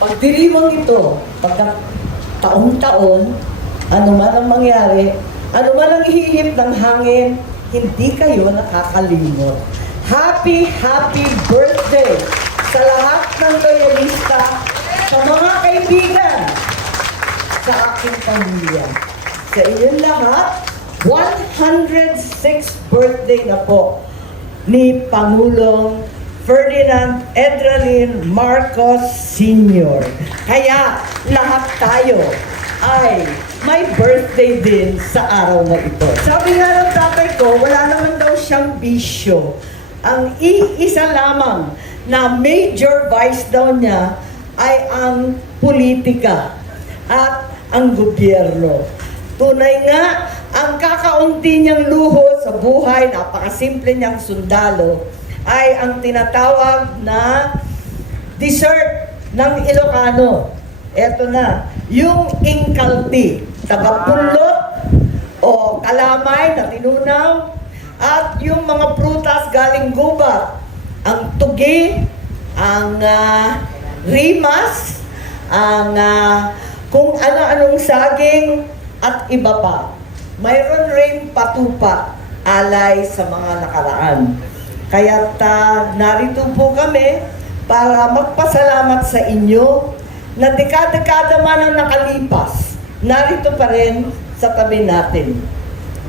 pagdiriwang ito, pagka taon-taon, ano man ang mangyari, ano man ang hihip ng hangin, hindi kayo nakakalimot. Happy, happy birthday sa lahat ng loyalista, sa mga kaibigan, sa aking pamilya. Sa inyong lahat, 106th birthday na po ni Pangulong Ferdinand Edralin Marcos Sr. Kaya lahat tayo ay may birthday din sa araw na ito. Sabi nga ng tatay ko, wala naman daw siyang bisyo. Ang iisa lamang na major vice daw niya ay ang politika at ang gobyerno. Tunay nga, ang kakaunti niyang luho sa buhay, napakasimple niyang sundalo, ay ang tinatawag na dessert ng Ilocano. Eto na, yung ingkalti, tagapulot o kalamay na tinunaw, at yung mga prutas galing gubat, ang tugi, ang rimas, ang kung ano-anong saging, at iba pa. Mayroon rin patupa, alay sa mga nakaraan. Kaya't narito po kami para magpasalamat sa inyo na dekada-dekada man ang nakalipas, narito pa rin sa tabi natin.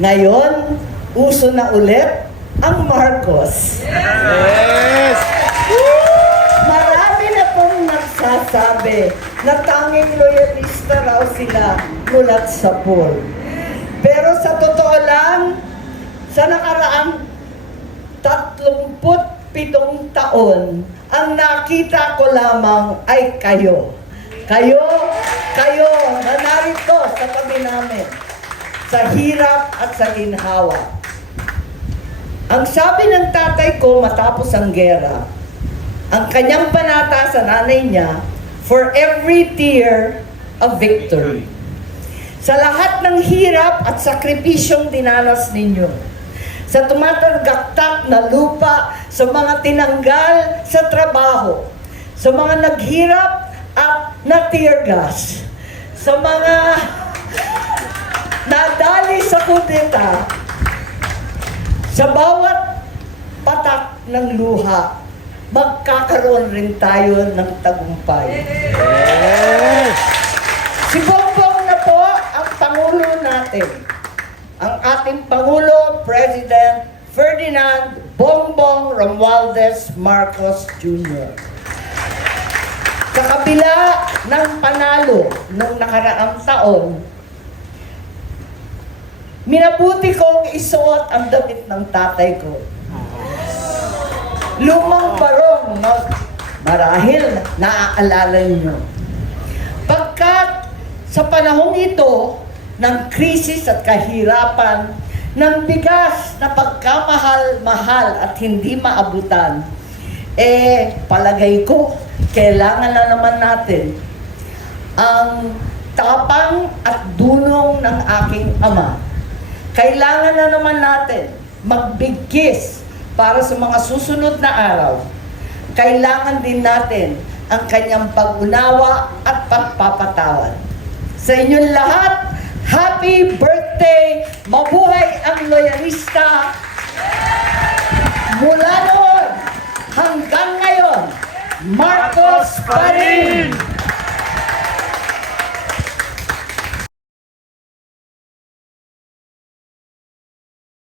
Ngayon, uso na ulit ang Marcos. Yes! Marami na pong nagsasabi na tanging loyalista raw sila mulat sa pool. Pero sa totoo lang, sa nakaraang 37 taon, ang nakita ko lamang ay kayo. Kayo na narito sa tabi namin, sa hirap at sa ginhawa. Ang sabi ng tatay ko matapos ang gera, ang kanyang panata sa nanay niya, for every tear, a victory. Sa lahat ng hirap at sakripisyong dinanas ninyo, sa tumatagaktak na lupa, sa mga tinanggal sa trabaho, sa mga naghirap at na-tear gas, sa mga nadali sa kudeta, sa bawat patak ng luha, magkakaroon rin tayo ng tagumpay. Yes! Si Bongbong na po ang Pangulo natin. Ang ating Pangulo, President Ferdinand Bongbong Romualdez Marcos Jr. Sa kabila ng panalo ng nakaraang taon, minabuti kong isuot ang damit ng tatay ko. Lumang barong, marahil naaalala niyo. Pagkat sa panahong ito ng krisis at kahirapan, ng bigas na pagkamahal-mahal at hindi maabutan, palagay ko, kailangan na naman natin ang tapang at dunong ng aking ama. Kailangan na naman natin magbigkis para sa mga susunod na araw. Kailangan din natin ang kanyang pag-unawa at pagpapatawad. Sa inyong lahat, happy birthday! Mabuhay ang loyalista! Mula noon hanggang ngayon, Marcos pa rin!